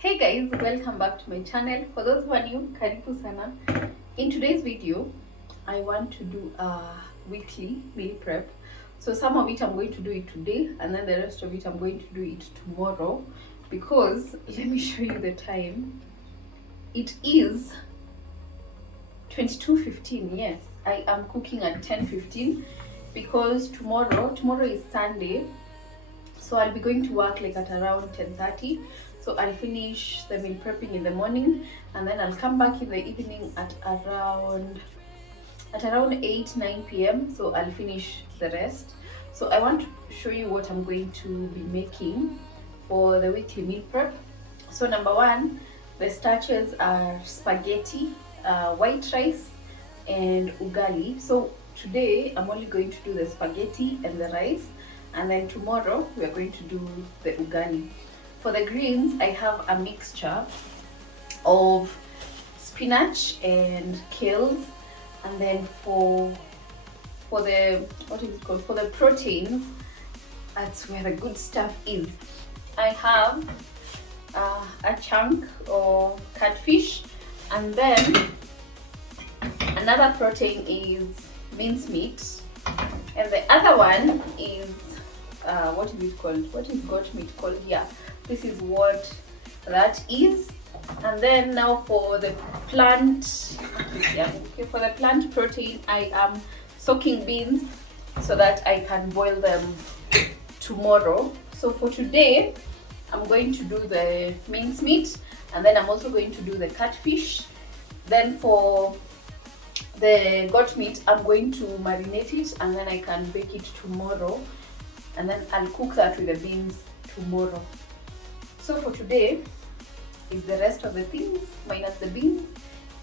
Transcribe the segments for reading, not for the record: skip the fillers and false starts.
Hey guys, welcome back to my channel. For those who are new, karibu sana. In today's video, I want to do a weekly meal prep. So some of it I'm going to do it today, and then the rest of it I'm going to do it tomorrow, because let me show you the time. It is 22:15. Yes, I am cooking at 10:15 because tomorrow is Sunday. So I'll be going to work like at around 10:30. So I'll finish the meal prepping in the morning, and then I'll come back in the evening at around 8-9 p.m. So I'll finish the rest. So I want to show you what I'm going to be making for the weekly meal prep. So number one, the starches are spaghetti, white rice, and ugali. So today I'm only going to do the spaghetti and the rice, and then tomorrow we are going to do the ugali. For the greens, I have a mixture of spinach and kales, and then for the for the proteins, that's where the good stuff is. I have a chunk of catfish, and then another protein is mincemeat, and the other one is what is it called? What is goat meat called? Yeah, this is what that is. And then now for the plant, yeah, okay, for the plant protein, I am soaking beans so that I can boil them tomorrow. So for today, I'm going to do the mincemeat, and then I'm also going to do the catfish. Then for the goat meat, I'm going to marinate it, and then I can bake it tomorrow, and then I'll cook that with the beans tomorrow. So for today is the rest of the things minus the beans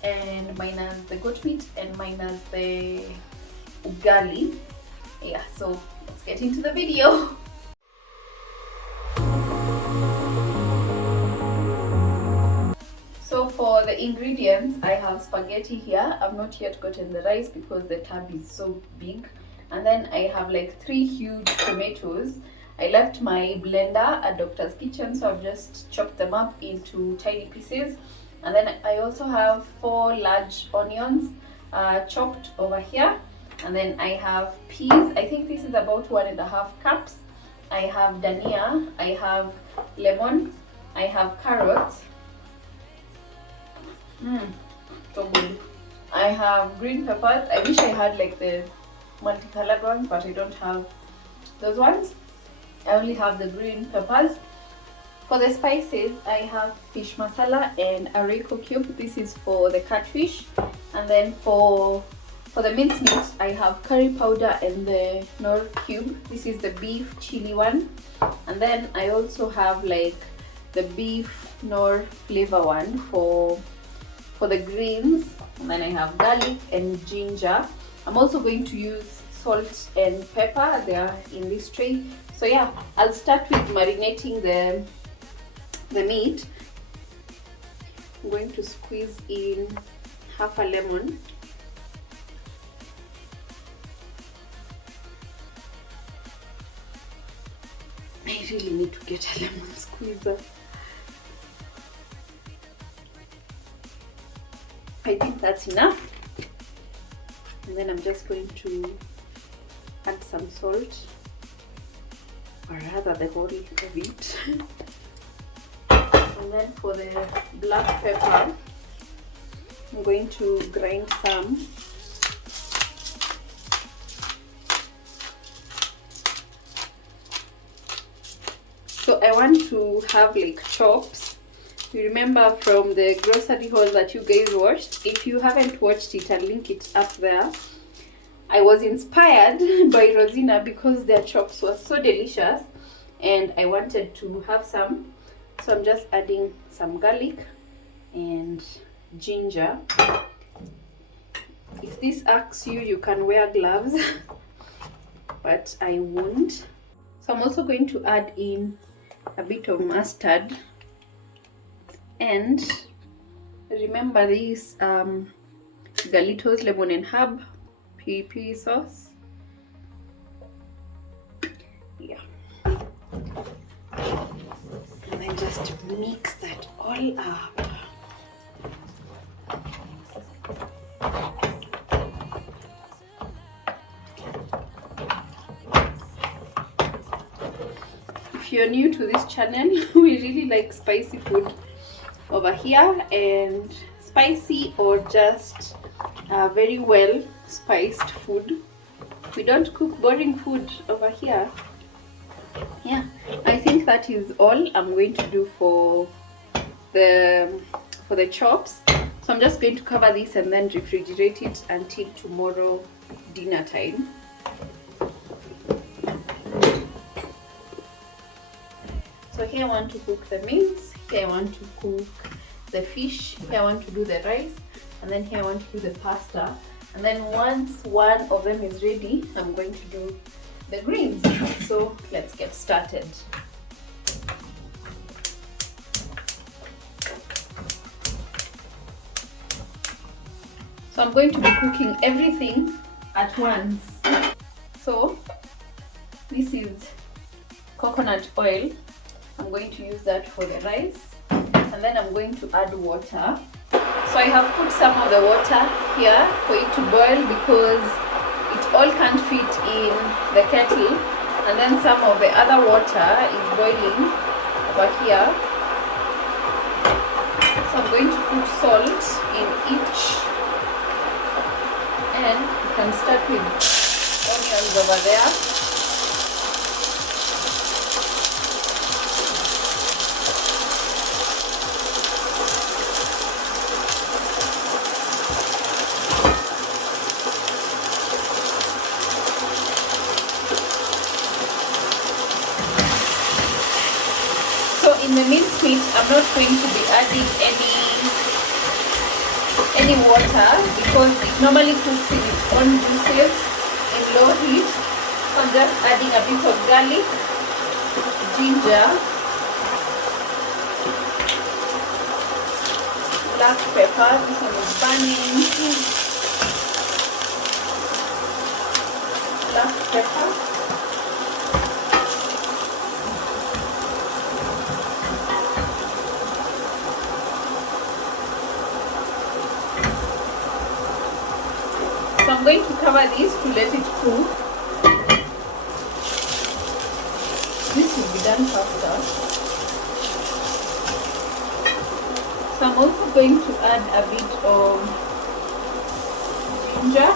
and minus the goat meat and minus the ugali. Yeah, so let's get into the video. So for the ingredients, I have spaghetti here. I've not yet gotten the rice because the tub is so big. And then I have like 3 huge tomatoes. I left my blender at Doctor's Kitchen, so I've just chopped them up into tiny pieces. And then I also have 4 large onions chopped over here. And then I have peas. I think this is about 1.5 cups. I have dania, I have lemon, I have carrots. So good. I have green peppers. I wish I had like the multicolored ones, but I don't have those ones. I only have the green peppers. For the spices, I have fish masala and a Reiko cube. This is for the catfish. And then for the mincemeat, I have curry powder and the Knorr cube. This is the beef chili one. And then I also have like the beef Knorr flavor one for the greens. And then I have garlic and ginger. I'm also going to use salt and pepper. They are in this tray. So yeah, I'll start with marinating the meat. I'm going to squeeze in half a lemon. I really need to get a lemon squeezer. I think that's enough. And then I'm just going to add some salt, or rather the whole of it. And then for the black pepper, I'm going to grind some. So I want to have like chops. You remember from the grocery haul that you guys watched? If you haven't watched it, I'll link it up there. I was inspired by Regina because their chops were so delicious and I wanted to have some. So I'm just adding some garlic and ginger. If this asks you, you can wear gloves, but I won't. So I'm also going to add in a bit of mustard. And remember this Galitos lemon and herb PP sauce. Yeah. And then just just mix that all up. If you're new to this channel, we really like spicy food over here, and spicy or just very well spiced food. We don't cook boring food over here. Yeah, I think that is all I'm going to do for the chops. So I'm just going to cover this and then refrigerate it until tomorrow dinner time. So here I want to cook the mince, here I want to cook the fish, here I want to do the rice, and then here I want to do the pasta. And then once one of them is ready, I'm going to do the greens. So let's get started. So I'm going to be cooking everything at once. So this is coconut oil. I'm going to use that for the rice, and then I'm going to add water. So I have put some of the water here for it to boil because it all can't fit in the kettle, and then some of the other water is boiling over here. So I'm going to put salt in each, and you can start with onions over there. In the minced meat, I'm not going to be adding any water because it normally cooks in its own juices in low heat. So I'm just adding a bit of garlic, ginger, black pepper. This one is burning. Black pepper. So I'm going to cover this to let it cook. This will be done faster. So I'm also going to add a bit of ginger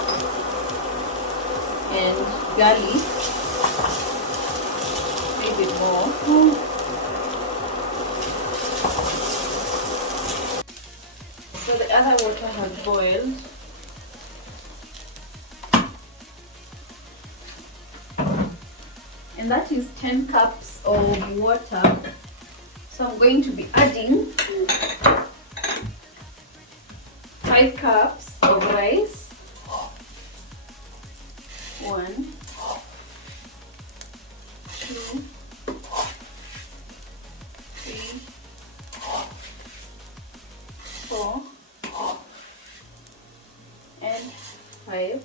and garlic, maybe more. So the other water has boiled. And that is 10 cups of water. So I'm going to be adding 5 cups of rice. 1, 2, 3, 4, and 5.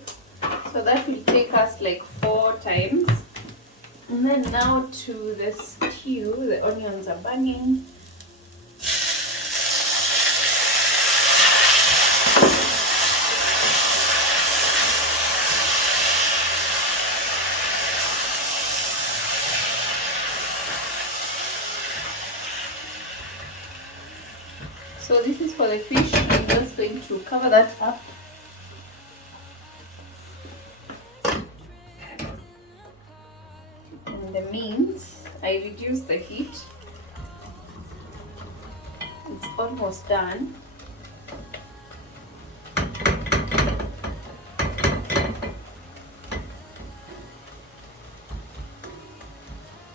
So that will take us like 4 times. And then now to the stew, the onions are burning. So this is for the fish. I'm just going to cover that up. The mince, I reduced the heat. It's almost done.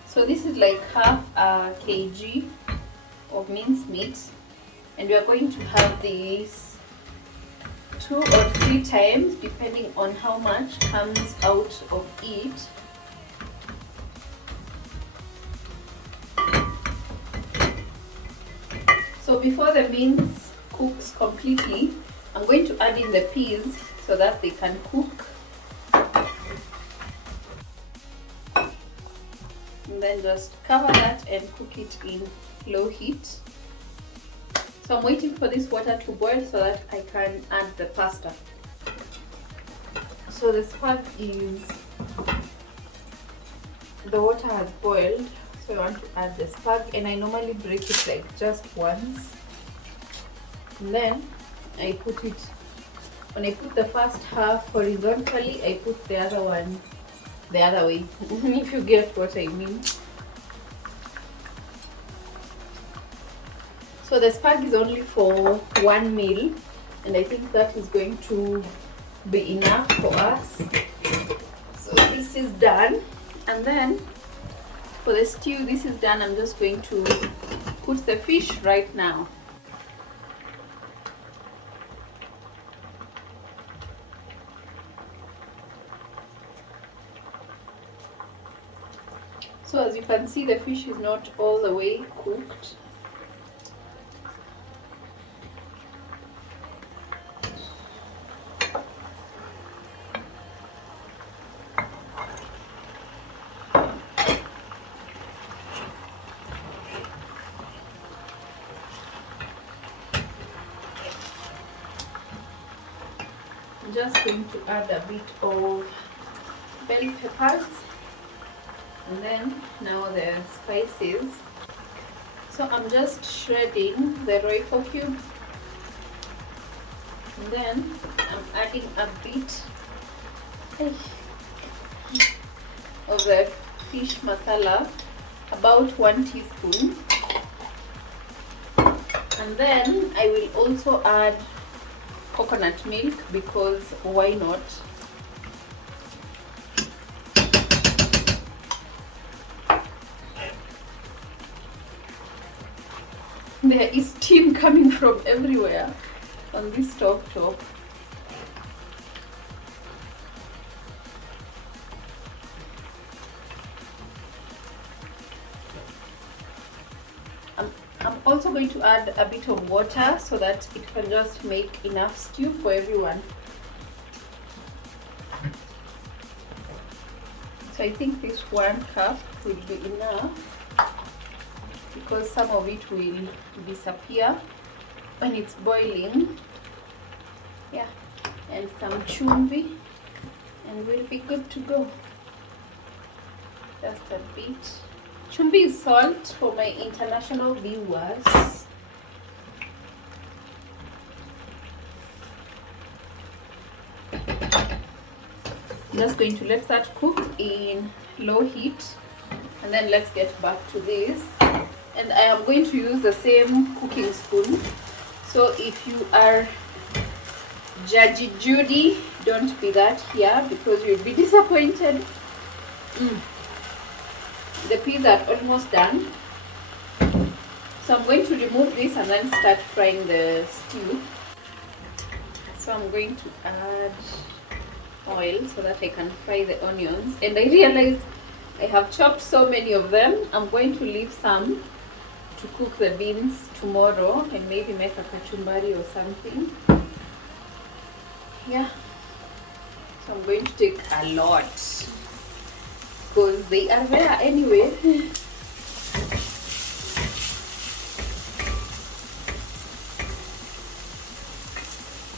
So this is like half a kg of minced meat, and we are going to have this 2 or 3 times depending on how much comes out of it. So before the mince cooks completely, I'm going to add in the peas so that they can cook. And then just cover that and cook it in low heat. So I'm waiting for this water to boil so that I can add the pasta. So the spag is, the water has boiled, so I want to add the spag, and I normally break it like just once. And then I put it, when I put the first half horizontally, I put the other one the other way, if you get what I mean. So the spag is only for 1 meal, and I think that is going to be enough for us. So this is done, and then for the stew, this is done. I'm just going to put the fish right now. So as you can see, the fish is not all the way cooked. I'm just going to add a bit of bell peppers, and then now the spices. So I'm just shredding the Royco cube, and then I'm adding a bit of the fish masala, about 1 teaspoon, and then I will also add coconut milk, because why not? There is steam coming from everywhere on this stove top. I'm also going to add a bit of water so that it can just make enough stew for everyone. So I think this 1 cup will be enough, because some of it will disappear when it's boiling. Yeah, and some chumvi, and we'll be good to go. Just a bit. Chumvi is salt for my international viewers. I'm just going to let that cook in low heat, and then let's get back to this. And I am going to use the same cooking spoon. So if you are Judgy Judy, don't be that here, because you'll be disappointed. The peas are almost done. So I'm going to remove this and then start frying the stew. So I'm going to add oil so that I can fry the onions. And I realized I have chopped so many of them. I'm going to leave some to cook the beans tomorrow and maybe make a kachumbari or something. Yeah. So I'm going to take a lot, because they are there anyway.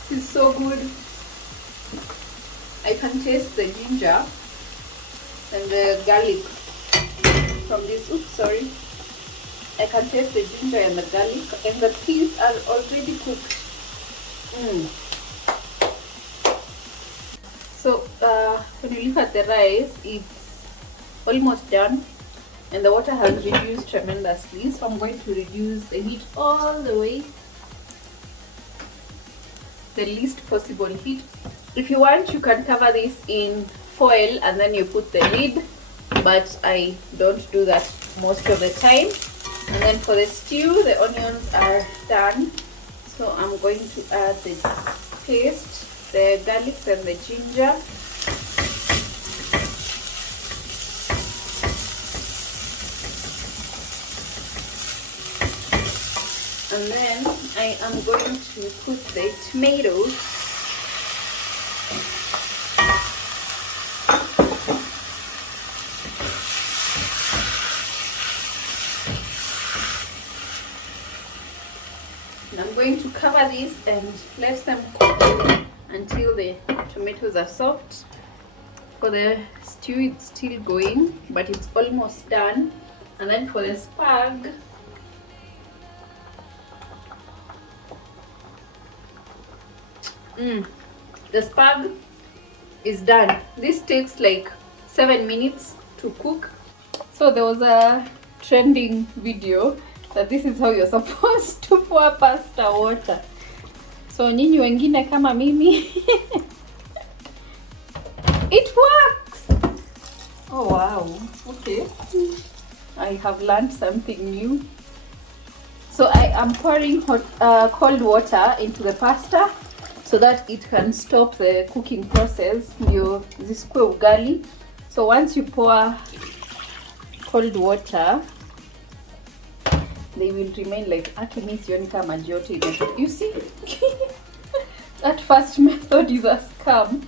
This is so good. I can taste the ginger and the garlic from this. Oops, sorry. I can taste the ginger and the garlic, and the peas are already cooked. So when you look at the rice, it's almost done, and the water has reduced tremendously. So I'm going to reduce the heat all the way, the least possible heat. If you want, you can cover this in foil and then you put the lid, but I don't do that most of the time. And then for the stew, the onions are done, so I'm going to add the paste, the garlic and the ginger. And then I am going to put the tomatoes. And I'm going to cover this and let them cook until the tomatoes are soft. For the stew, it's still going, but it's almost done. And then for the spag, the spag is done. This takes like 7 minutes to cook. So there was a trending video that this is how you're supposed to pour pasta water. So nyinyi wengine kama mimi it works. Oh wow, okay, I have learned something new. So I am pouring cold water into the pasta so that it can stop the cooking process. You zisikue ugali. So once you pour cold water, they will remain like you see. That first method is a scam.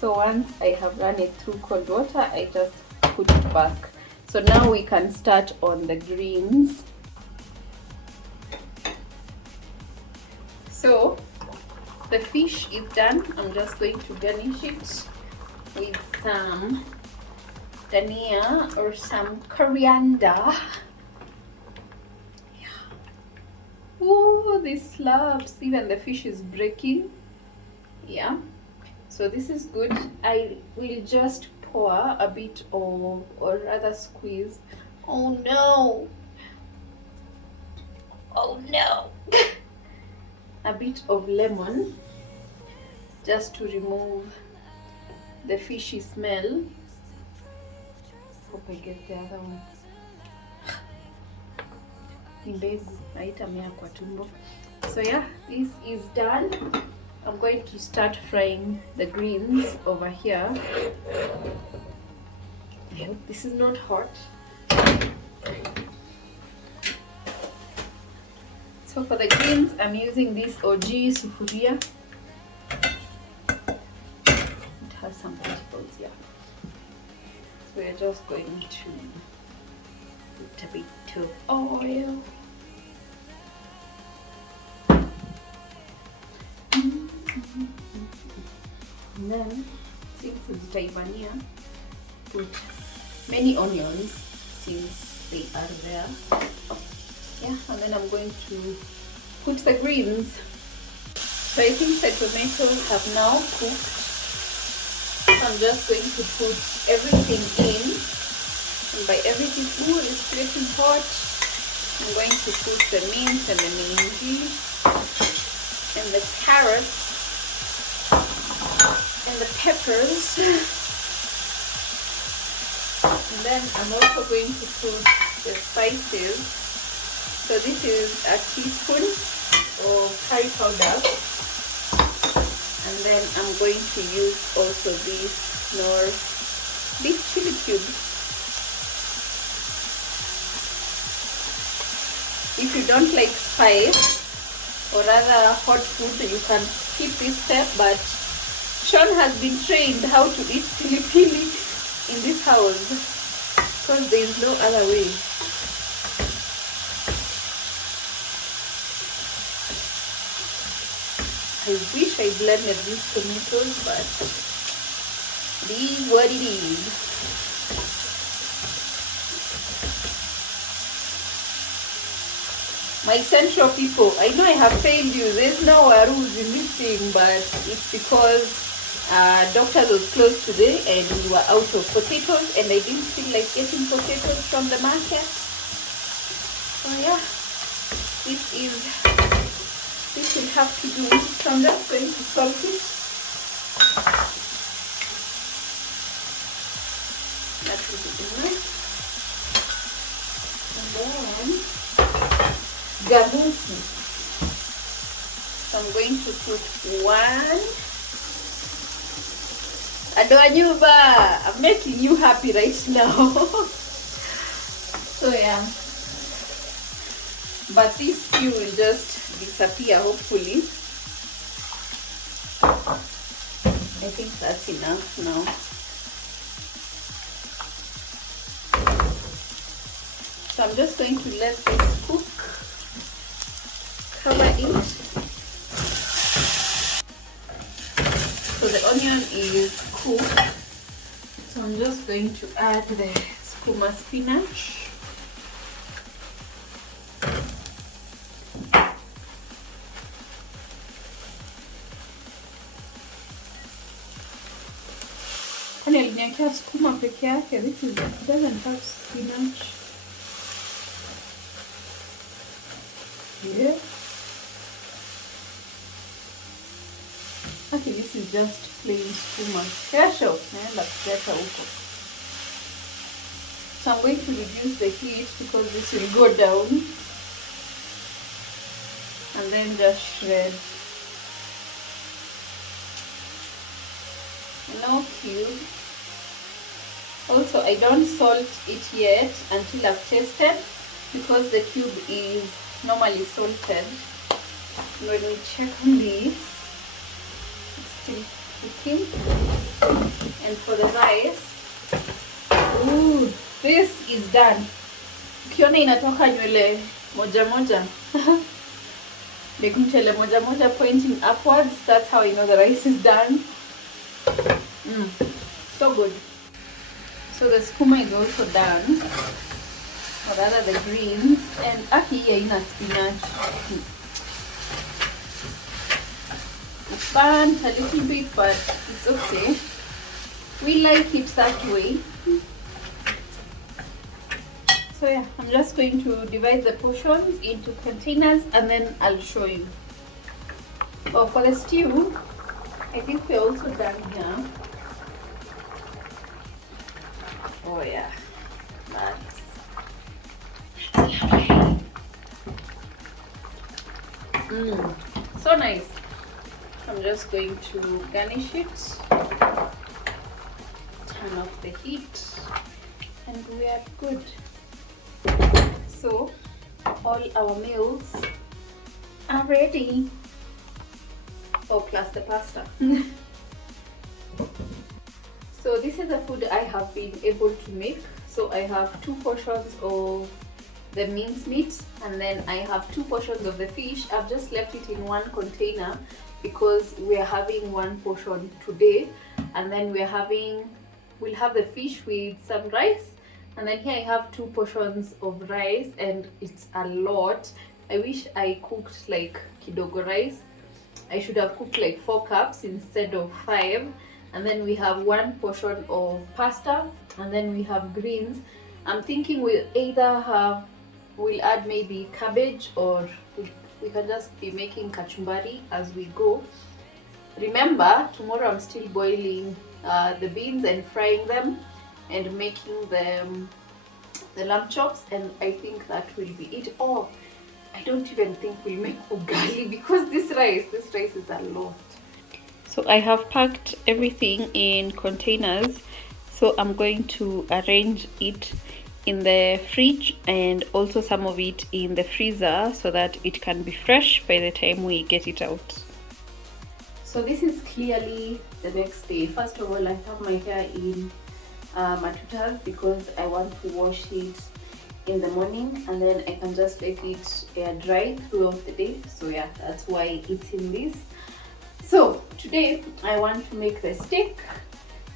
So once I have run it through cold water, I just put it back. So now we can start on the greens. So the fish is done. I'm just going to garnish it with some dhania or some coriander. Yeah. Oh, this slaps. Even the fish is breaking. Yeah. So this is good. I will just pour a bit of, or rather squeeze. Oh no. Oh no. A bit of lemon just to remove the fishy smell. Hope I get the other one. So yeah, this is done. I'm going to start frying the greens over here. I hope this is not hot. So for the greens, I'm using this OG sufuria. It has some vegetables here. So we're just going to put a bit of oil. And then, since it's Taivania, put many onions since they are there. Yeah, and then I'm going to put the greens. So I think the tomatoes have now cooked. I'm just going to put everything in. And by everything, ooh, it's getting hot. I'm going to put the mint and the minji and the carrots and the peppers. And then I'm also going to put the spices. So this is a teaspoon of curry powder, and then I'm going to use also these chili cubes. If you don't like spice or rather hot food, you can skip this step, but Sean has been trained how to eat pili in this house because there is no other way. I wish I blended these tomatoes, but it is what it is. My central people, I know I have failed you. There's no rules in this thing, but it's because doctor was closed today and we were out of potatoes and I didn't feel like getting potatoes from the market. So yeah, this will have to do. So I'm just going to salt it. That will be enough. And then gamusi. So I'm going to put one. Adoanyuba, I'm making you happy right now. So yeah. But this stew will just disappear, hopefully. I think that's enough now. So I'm just going to let this cook. is cooked. So I'm just going to add the skuma spinach. Kwani aliniwekea skuma peke yake? This doesn't have spinach. Yeah. Actually, this is just plain skuma. Kesho naenda kuleta huko. So I'm going to reduce the heat because this will go down. And then just shred. No cube. Also, I don't salt it yet until I've tasted because the cube is normally salted. When we check on this, it's still cooking. And for the rice, ooh, this is done. Ukiona inatoka nywele moja moja. Nywele moja moja pointing upwards, that's how I know the rice is done. So good. So the skuma is also done, or rather the greens, and aki haina spinach. It's burnt a little bit, but it's okay. We like it that way. So yeah, I'm just going to divide the portions into containers and then I'll show you. Oh, for the stew, I think we're also done here. Oh yeah, that's so nice. I'm just going to garnish it, turn off the heat, and we are good. So all our meals are ready. Oh, plus the pasta. So this is the food I have been able to make. So I have 2 portions of the mincemeat and then I have 2 portions of the fish. I've just left it in one container because we're having 1 portion today, and then we'll have the fish with some rice, and then here I have 2 portions of rice, and it's a lot. I wish I cooked like kidogo rice. I should have cooked like 4 cups instead of 5. And then we have 1 portion of pasta, and then we have greens. I'm thinking we'll add maybe cabbage, or we can just be making kachumbari as we go. Remember, tomorrow I'm still boiling the beans and frying them and making the lamb chops, and I think that will be it. Oh, I don't even think we'll make ugali because this rice is a lot. So I have packed everything in containers, so I'm going to arrange it in the fridge and also some of it in the freezer so that it can be fresh by the time we get it out. So this is clearly the next day. First of all, I have my hair in matutas because I want to wash it in the morning, and then I can just let it air dry throughout the day. So yeah, that's why it's in this. So today I want to make the steak,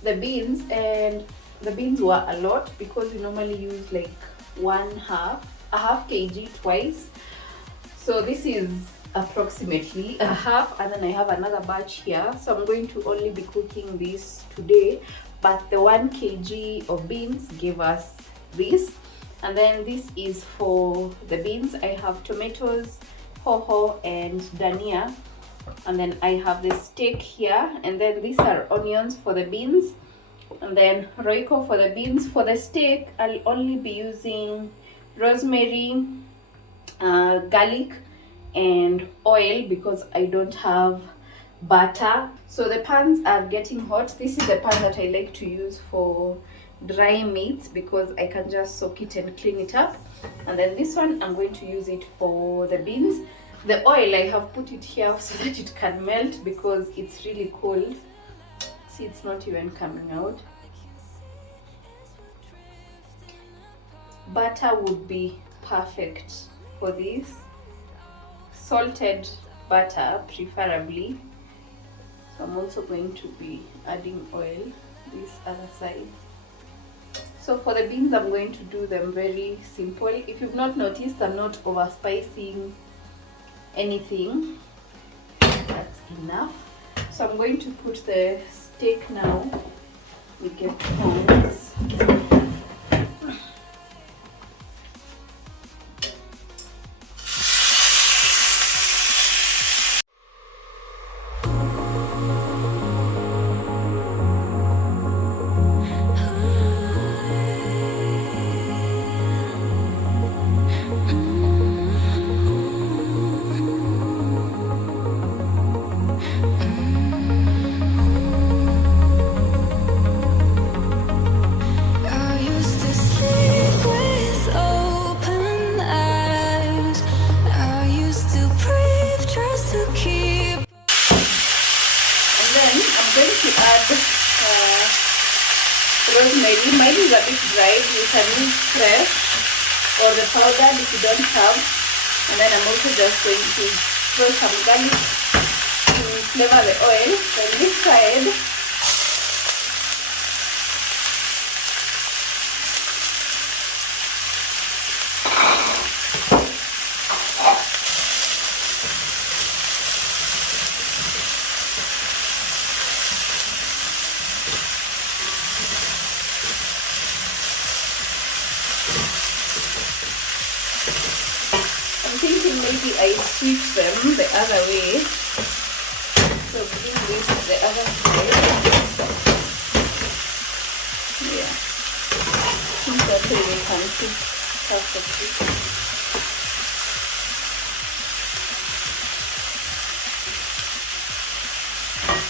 the beans, and the beans were a lot because we normally use like a half kg twice. So this is approximately a half, and then I have another batch here. So I'm going to only be cooking this today, but the 1 kg of beans gave us this. And then this is for the beans. I have tomatoes, hoho, and dania. And then I have the steak here, and then these are onions for the beans, and then roiko for the beans. For the steak, I'll only be using rosemary, garlic, and oil because I don't have butter. So the pans are getting hot. This is the pan that I like to use for dry meats because I can just soak it and clean it up. And then this one, I'm going to use it for the beans. The oil, I have put it here so that it can melt because it's really cold. See, it's not even coming out. Butter would be perfect for this. Salted butter, preferably. I'm also going to be adding oil this other side. So for the beans, I'm going to do them very simple. If you've not noticed, I'm not over spicing anything. That's enough. So I'm going to put the steak now. We get tongs. Rosemary. Mine is a bit dry. You can use fresh or the powdered if you don't have. And then I'm also just going to throw some garlic to flavor the oil. On this side, maybe I switch them the other way. So bring this to the other side. Yeah. I think that way they can fit perfectly.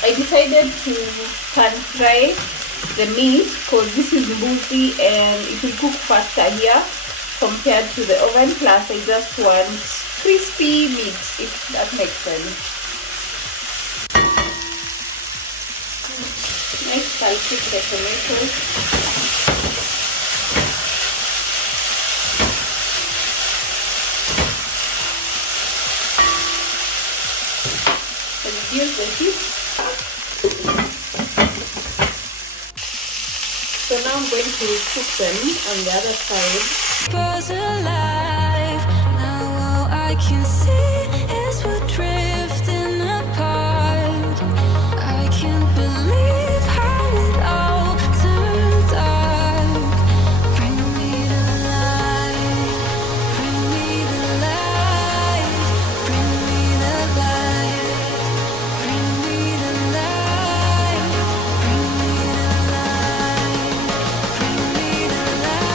I decided to pan fry the meat because this is mbuzi and it will cook faster here compared to the oven. Plus I just want crispy meat, if that makes sense. Next I'll put the tomatoes. Reduce the heat. So now I'm going to cook them on the other side. I can see as we're drifting apart. I can't believe how it all turned out. Bring me the light, bring me the light, bring me the light, bring me the light, bring me the light, bring me the light, bring me the light.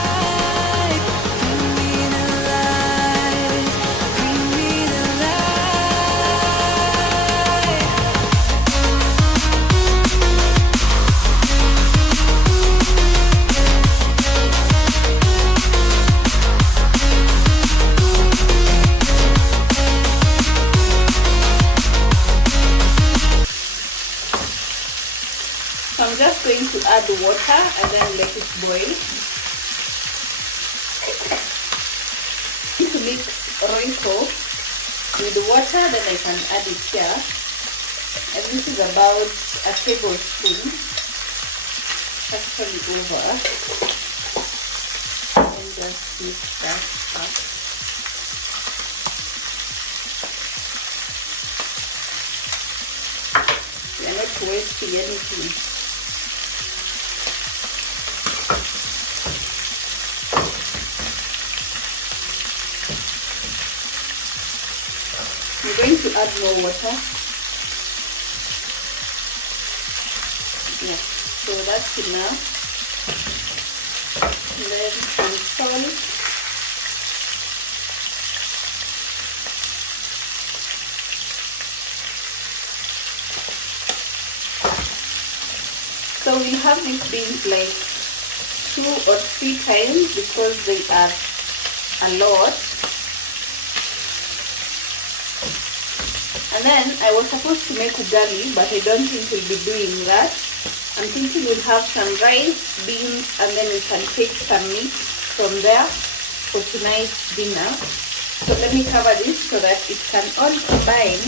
I'm just going to add the water and then let it boil. To mix roiko with the water, then I can add it here. And this is about a tablespoon. Actually over. And just mix that up. We are not wasting anything. I'm going to add more water. Yeah, so that's enough. And then some salt. So we have these beans like 2 or 3 times because they are a lot. And then I was supposed to make ugali, but I don't think we'll be doing that. I'm thinking we'll have some rice, beans, and then we can take some meat from there for tonight's dinner. So let me cover this so that it can all combine.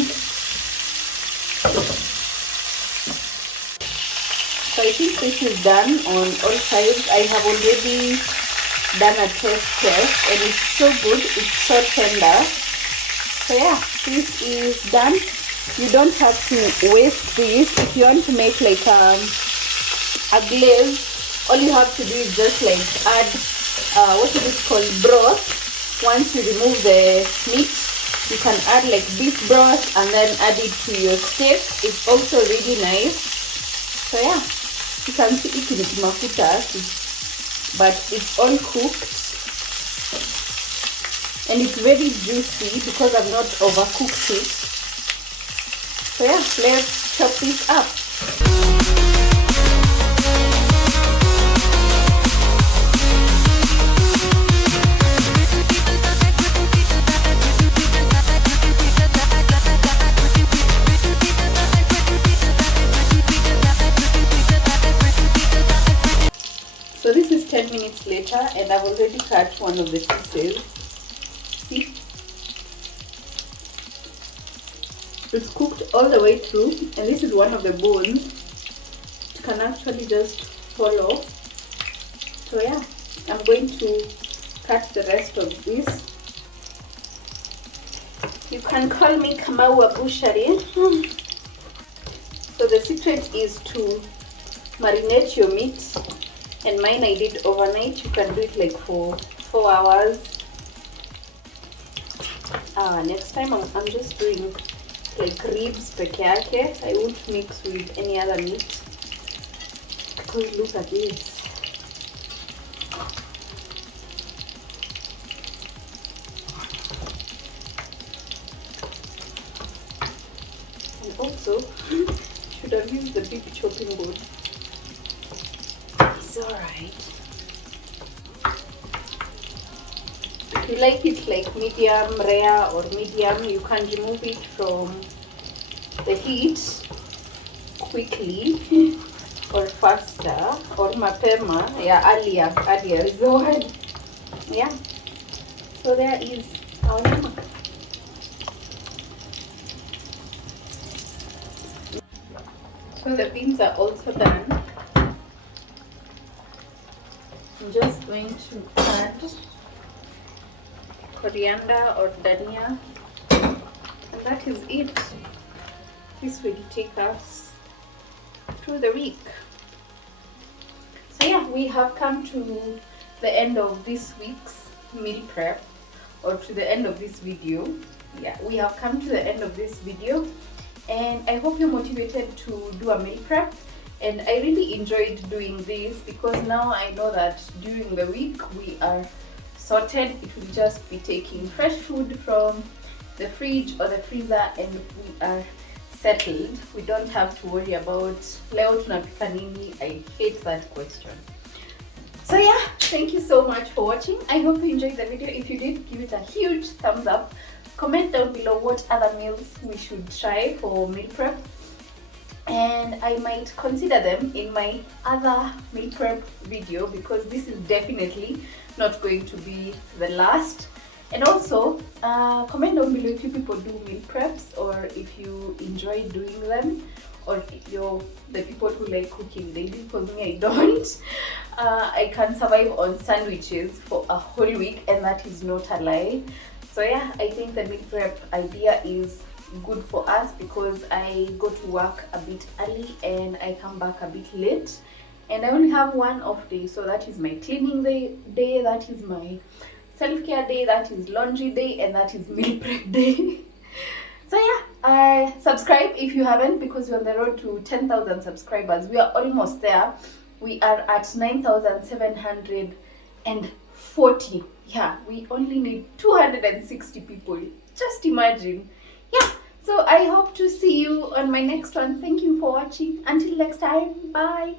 So I think this is done on all sides. I have already done a test and it's so good, it's so tender. So yeah, this is done. You don't have to waste this. If you want to make like a glaze, all you have to do is just like add what is it called, broth. Once you remove the meat, you can add like beef broth and then add it to your steak. It's also really nice. So yeah, you can see it in mafuta, but it's all cooked and it's very juicy because I've not overcooked it. So yeah, let's chop this up. So this is 10 minutes later and I've already cut one of the pieces. See? It's cooked all the way through, and this is one of the bones. It can actually just fall off. So yeah, I'm going to cut the rest of this. You can call me Kamawa Bushari. So the secret is to marinate your meat, and mine I did overnight. You can do it like for 4 hours. Next time I'm just doing like ribs peke yake. I won't mix with any other meat because look at this. And also should have used the big chopping board. It's alright. If you like it like medium rare or medium, you can remove it from the heat quickly or faster or mapema. Yeah, earlier is the word. Yeah. So there is our nyama. So the beans are also done. I'm just going to add coriander or dhania, and that is it. This will take us through the week. So yeah, we have come to the end of this week's meal prep, or to the end of this video. Yeah, we have come to the end of this video, and I hope you're motivated to do a meal prep. And I really enjoyed doing this because now I know that during the week we are sorted. It will just be taking fresh food from the fridge or the freezer and we are settled. We don't have to worry about leo tunapika nini. I hate that question. So yeah, thank you so much for watching. I hope you enjoyed the video. If you did, give it a huge thumbs up. Comment down below what other meals we should try for meal prep, and I might consider them in my other meal prep video because this is definitely not going to be the last. And also comment down below if you people do meal preps or if you enjoy doing them, or if you're the people who like cooking daily, because me I don't. I can survive on sandwiches for a whole week, and that is not a lie. So yeah, I think the meal prep idea is good for us because I go to work a bit early and I come back a bit late, and I only have one off day. So that is my cleaning day, that is my self-care day, that is laundry day, and that is meal prep day. So yeah, subscribe if you haven't, because we're on the road to 10,000 subscribers. We are almost there. We are at 9,740. Yeah, we only need 260 people. Just imagine. Yeah, so I hope to see you on my next one. Thank you for watching. Until next time, bye.